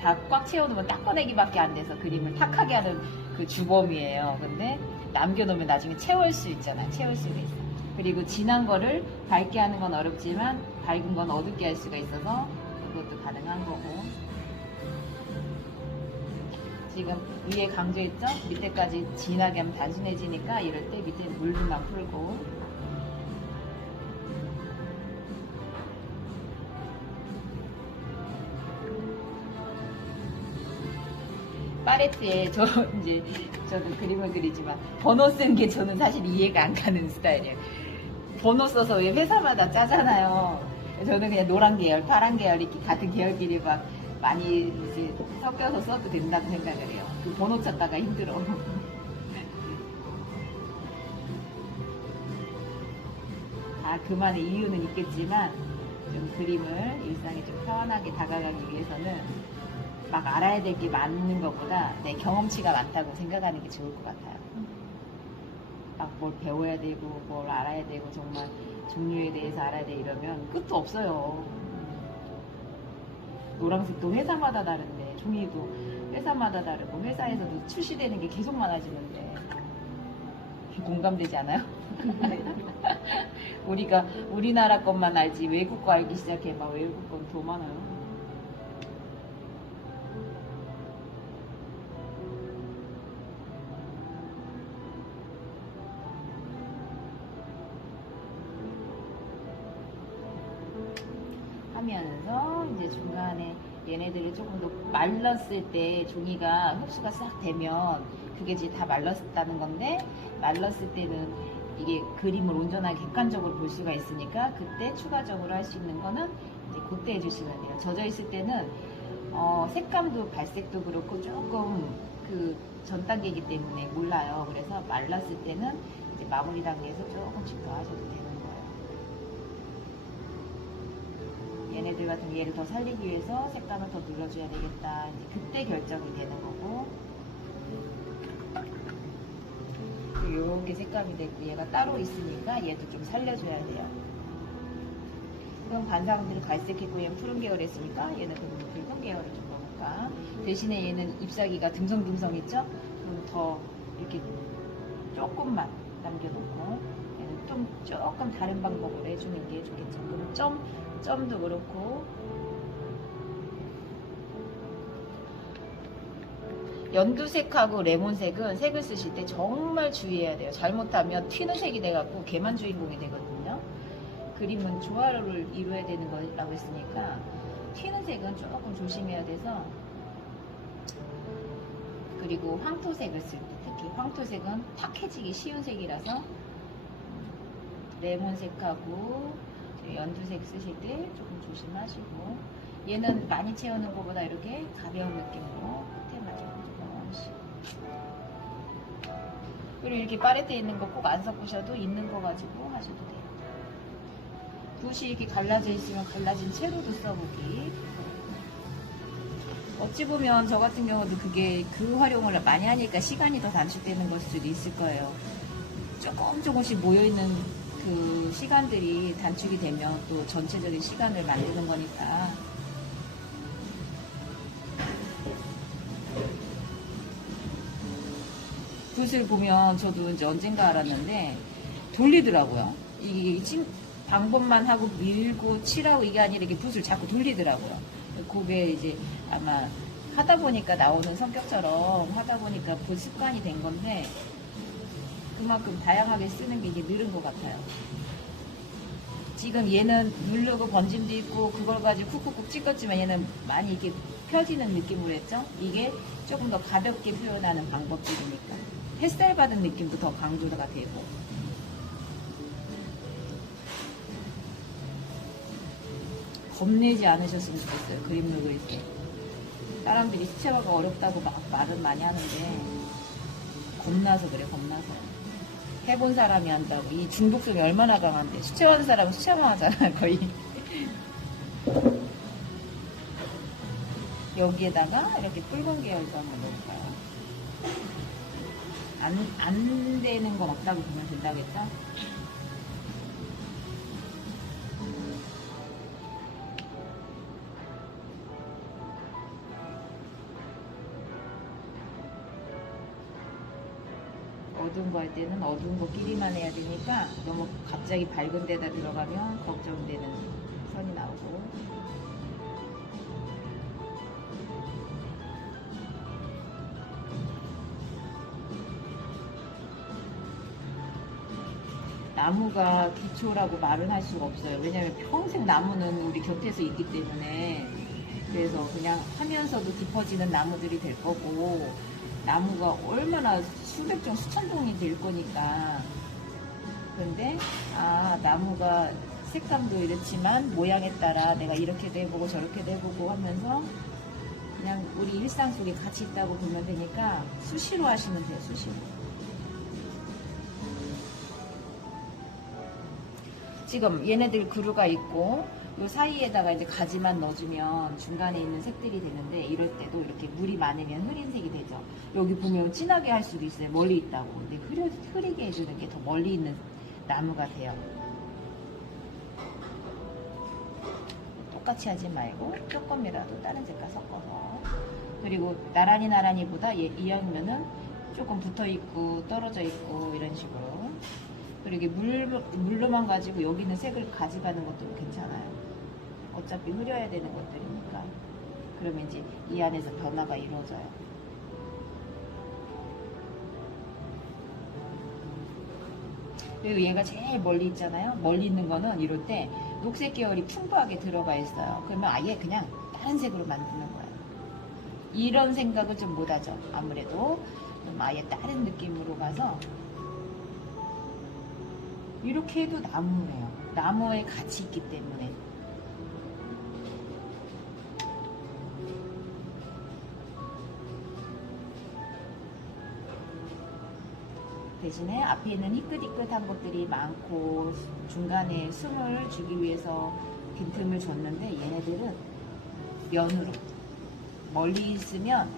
다 꽉 채워놓으면 딱 꺼내기밖에 안 돼서 그림을 탁하게 하는 그 주범이에요. 근데 남겨놓으면 나중에 채울 수 있잖아. 채울 수가 있어. 그리고 진한 거를 밝게 하는 건 어렵지만 밝은 건 어둡게 할 수가 있어서 그것도 가능한 거고. 지금 위에 강조했죠? 밑에까지 진하게 하면 단순해지니까 이럴 때 밑에 물만 풀고. 팔레트에 저는 그림을 그리지만 번호 쓴 게 저는 사실 이해가 안 가는 스타일이에요. 번호 써서 왜 회사마다 짜잖아요. 저는 그냥 노란 계열, 파란 계열 이렇게 같은 계열끼리 막 많이 이제 섞여서 써도 된다고 생각을 해요. 그 번호 찾다가 힘들어. 다 그만의 이유는 있겠지만 좀 그림을 일상에 좀 편하게 다가가기 위해서는 막 알아야 될 게 많은 것보다 내 경험치가 많다고 생각하는 게 좋을 것 같아요. 막 뭘 배워야 되고 뭘 알아야 되고 정말 종류에 대해서 알아야 돼 이러면 끝도 없어요. 노란색도 회사마다 다른데 종이도 회사마다 다르고 회사에서도 출시되는 게 계속 많아지는데 공감되지 않아요? 우리가 우리나라 것만 알지 외국 거 알기 시작해봐. 외국 건 더 많아요. 하면서 이제 중간에 얘네들을 조금 더 말랐을 때 종이가 흡수가 싹 되면 그게 이제 다 말랐다는 건데, 말랐을 때는 이게 그림을 온전하게 객관적으로 볼 수가 있으니까 그때 추가적으로 할 수 있는 거는 이제 그때 해주시면 돼요. 젖어 있을 때는 색감도 발색도 그렇고 조금 그 전 단계이기 때문에 몰라요. 그래서 말랐을 때는 이제 마무리 단계에서 조금씩 더 하셔도 되는 거예요. 얘네들 같은 얘를 더 살리기 위해서 색감을 더 눌러줘야 되겠다. 이제 그때 결정이 되는 거고. 요게 색감이 되고 얘가 따로 있으니까 얘도 좀 살려줘야 돼요. 그럼 반사분들이 갈색했고 얘는 푸른 계열 했으니까 얘는 좀 붉은 계열을 좀 넣을까. 대신에 얘는 잎사귀가 듬성듬성 있죠? 그럼 더 이렇게 조금만 남겨놓고 얘는 좀 조금 다른 방법으로 해주는 게 좋겠죠. 그럼 점도 그렇고 연두색하고 레몬색은 색을 쓰실 때 정말 주의해야 돼요. 잘못하면 튀는 색이 돼갖고 걔만 주인공이 되거든요. 그림은 조화를 이루어야 되는 거라고 했으니까 튀는 색은 조금 조심해야 돼서. 그리고 황토색을 쓸 때 특히 황토색은 탁해지기 쉬운 색이라서 레몬색하고 연두색 쓰실 때 조금 조심하시고, 얘는 많이 채우는 것보다 이렇게 가벼운 느낌으로 끝에만 조금씩. 그리고 이렇게 팔레트에 있는 거 꼭 안 섞으셔도 있는 거 가지고 하셔도 돼요. 붓이 이렇게 갈라져 있으면 갈라진 채로도 써보기. 어찌 보면 저 같은 경우도 그게 그 활용을 많이 하니까 시간이 더 단축되는 걸 수도 있을 거예요. 조금씩 모여있는 그 시간들이 단축이 되면 또 전체적인 시간을 만드는 거니까. 붓을 보면 저도 이제 언젠가 알았는데 돌리더라고요. 이게 방법만 하고 밀고 칠하고 이게 아니라 이렇게 붓을 자꾸 돌리더라고요. 그게 이제 아마 하다 보니까 나오는 성격처럼 하다 보니까 붓 습관이 된 건데, 그만큼 다양하게 쓰는 게 이제 늘은 것 같아요. 지금 얘는 누르고 번짐도 있고 그걸 가지고 쿡쿡쿡 찍었지만 얘는 많이 이렇게 펴지는 느낌으로 했죠. 이게 조금 더 가볍게 표현하는 방법들이니까 햇살 받은 느낌도 더 강조가 되고. 겁내지 않으셨으면 좋겠어요. 그림을 그릴 때. 사람들이 수채화가 어렵다고 막 말은 많이 하는데 겁나서 그래. 겁나서. 해본 사람이 한다고. 이 중독성이 얼마나 강한데. 수채화하는 사람은 수채화만 하잖아 거의. 여기에다가 이렇게 붉은 계열도 한번 넣을까요? 안 되는 건 없다고 보면 된다겠죠? 어두운 거 할 때는 어두운 거끼리만 해야 되니까 너무 갑자기 밝은 데다 들어가면 걱정되는 선이 나오고. 나무가 기초라고 말은 할 수가 없어요. 왜냐면 평생 나무는 우리 곁에서 있기 때문에. 그래서 그냥 하면서도 깊어지는 나무들이 될 거고, 나무가 얼마나 수백 종, 수천 종이 될 거니까. 근데 나무가 색감도 이렇지만 모양에 따라 내가 이렇게도 해보고 저렇게도 해보고 하면서 그냥 우리 일상 속에 같이 있다고 보면 되니까 수시로 하시면 돼요. 수시로. 지금 얘네들 그루가 있고 요 사이에다가 이제 가지만 넣어주면 중간에 있는 색들이 되는데, 이럴 때도 이렇게 물이 많으면 흐린색이 되죠. 여기 보면 진하게 할 수도 있어요. 멀리 있다고. 근데 흐리게 해주는 게 더 멀리 있는 나무가 돼요. 똑같이 하지 말고 조금이라도 다른 색깔 섞어서. 그리고 나란히보다 이왕이면은 조금 붙어 있고 떨어져 있고 이런 식으로. 그리고 이게 물로만 가지고 여기 있는 색을 가져가는 것도 괜찮아요. 어차피 흐려야 되는 것들이니까. 그러면 이제 이 안에서 변화가 이루어져요. 그리고 얘가 제일 멀리 있잖아요. 멀리 있는 거는 이럴 때 녹색 계열이 풍부하게 들어가 있어요. 그러면 아예 그냥 다른 색으로 만드는 거예요. 이런 생각은 좀 못하죠. 아무래도 그럼 아예 다른 느낌으로 가서 이렇게 해도 나무예요. 나무에 같이 있기 때문에. 대신에 앞에 있는 희끗희끗한 것들이 많고 중간에 숨을 주기 위해서 빈틈을 줬는데, 얘네들은 면으로 멀리 있으면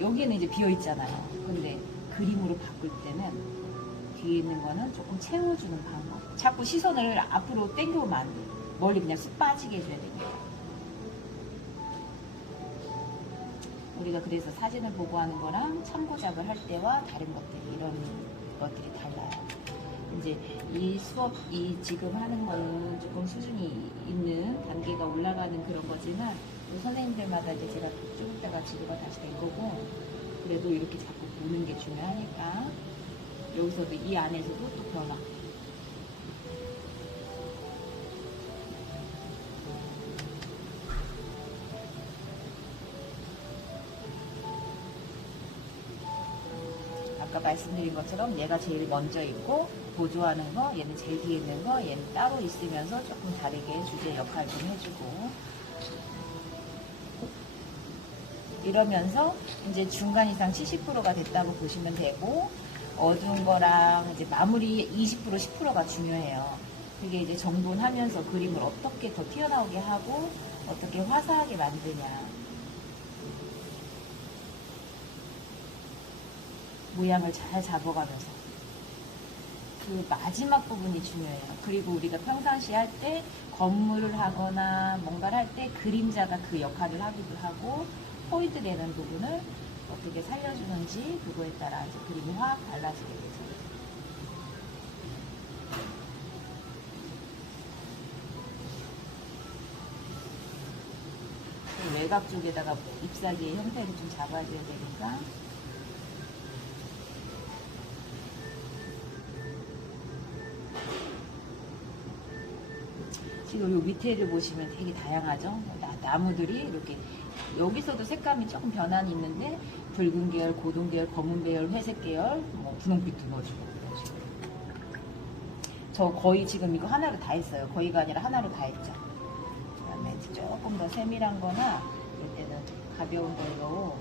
여기는 이제 비어 있잖아요. 근데 그림으로 바꿀 때는 뒤에 있는 거는 조금 채워주는 방법. 자꾸 시선을 앞으로 당겨오면 안 돼. 멀리 그냥 쑥 빠지게 해줘야 됩니다. 우리가 그래서 사진을 보고 하는 거랑 참고작을 할 때와 다른 것들, 이런 것들이 달라요. 이제 이 수업, 지금 하는 거는 조금 수준이 있는 단계가 올라가는 그런 거지만, 선생님들마다 이제 제가 좀 이따가 지도가 다시 될 거고, 그래도 이렇게 자꾸 보는 게 중요하니까, 여기서도 이 안에서도 또 변화. 아까 말씀드린 것처럼 얘가 제일 먼저 있고 보조하는 거, 얘는 제일 뒤에 있는 거, 얘는 따로 있으면서 조금 다르게 주제 역할 좀 해주고, 이러면서 이제 중간 이상 70%가 됐다고 보시면 되고, 어두운 거랑 이제 마무리 20% 10%가 중요해요. 그게 이제 정돈하면서 그림을 어떻게 더 튀어나오게 하고 어떻게 화사하게 만드냐, 모양을 잘 잡아가면서 그 마지막 부분이 중요해요. 그리고 우리가 평상시 할 때 건물을 하거나 뭔가를 할 때 그림자가 그 역할을 하기도 하고, 포인트 되는 부분을 어떻게 살려주는지 그거에 따라 이제 그림이 확 달라지게 되죠. 외곽 쪽에다가 잎사귀의 형태를 좀 잡아줘야 되니까. 지금 요 밑에를 보시면 되게 다양하죠. 나무들이 이렇게, 여기서도 색감이 조금 변환이 있는데 붉은 계열, 고동 계열, 검은 계열, 회색 계열, 뭐 분홍빛도 넣어주고. 저 거의 지금 이거 하나로 다 했어요. 거의가 아니라 하나로 다 했죠. 그다음에 조금 더 세밀한 거나 이럴 때는 가벼운 걸로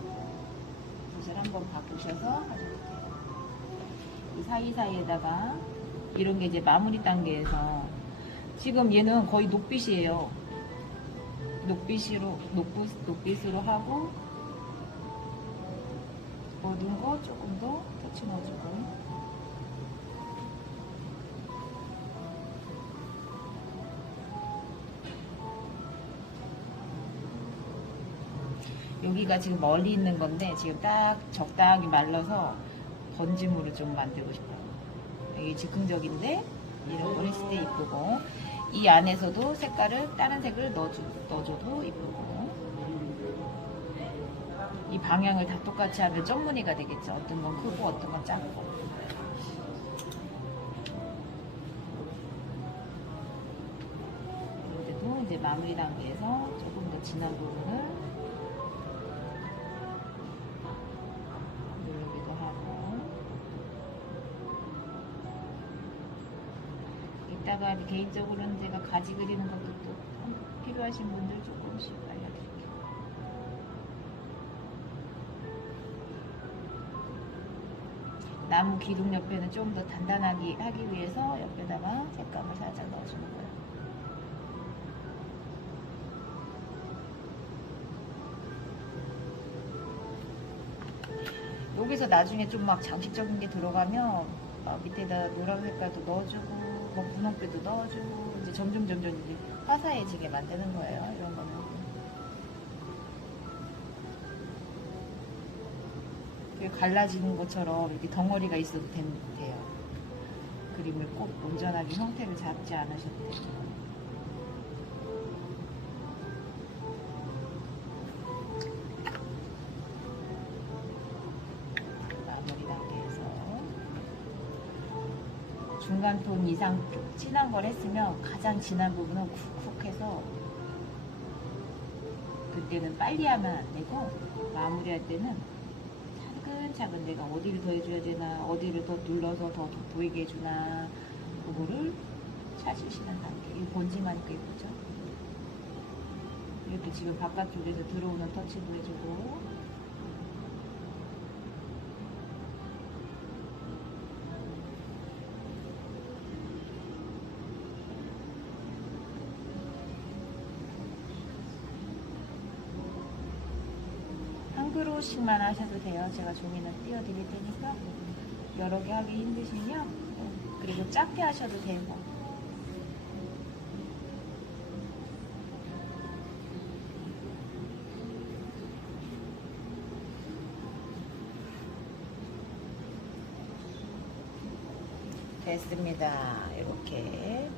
붓을 한번 바꾸셔서 하셔도 돼요. 이 사이사이에다가 이런 게 이제 마무리 단계에서, 지금 얘는 거의 녹빛이에요. 녹빛으로 하고, 어두운 거 조금 더 터치 넣어주고. 여기가 지금 멀리 있는 건데 지금 딱 적당히 말라서 번짐으로 좀 만들고 싶어요. 이게 즉흥적인데 이런 걸 했을 때 이쁘고, 이 안에서도 색깔을 다른 색을 넣어줘도 이쁘고, 이 방향을 다 똑같이 하면 점무늬가 되겠죠. 어떤 건 크고 어떤 건 작고. 그래도 이제 마무리 단계에서 조금 더 진한 부분을 누르기도 하고, 이따가 개인적으로는 제가 가지 그리는 것도 또 필요하신 분들 조금씩 알려드릴게요. 나무 기둥 옆에는 좀 더 단단하게 하기 위해서 옆에다가 색감을 살짝 넣어주는 거예요. 여기서 나중에 좀 막 장식적인 게 들어가면 밑에다 노란 색깔도 넣어주고 뭐 분홍빛도 넣어주고 이제 점점 이제 화사해지게 만드는 거예요. 이런 거는. 갈라지는 것처럼 이렇게 덩어리가 있어도 돼요. 그림을 꼭 온전하게 형태를 잡지 않으셔도 돼요. 마무리 단계에서 중간 톤 이상 진한 걸 했으면 가장 진한 부분은 쿡쿡 해서, 그때는 빨리 하면 안 되고 마무리할 때는 차근차근 내가 어디를 더 해줘야 되나, 어디를 더 눌러서 더 돋보이게 해주나, 그거를 찾으시는 단계. 이 본질하니까 예쁘죠? 이렇게 지금 바깥쪽에서 들어오는 터치도 해주고, 한 그루씩만 하셔도 돼요. 제가 종이는 띄워드릴 테니까 여러 개 하기 힘드시면, 그리고 작게 하셔도 되고. 됐습니다. 이렇게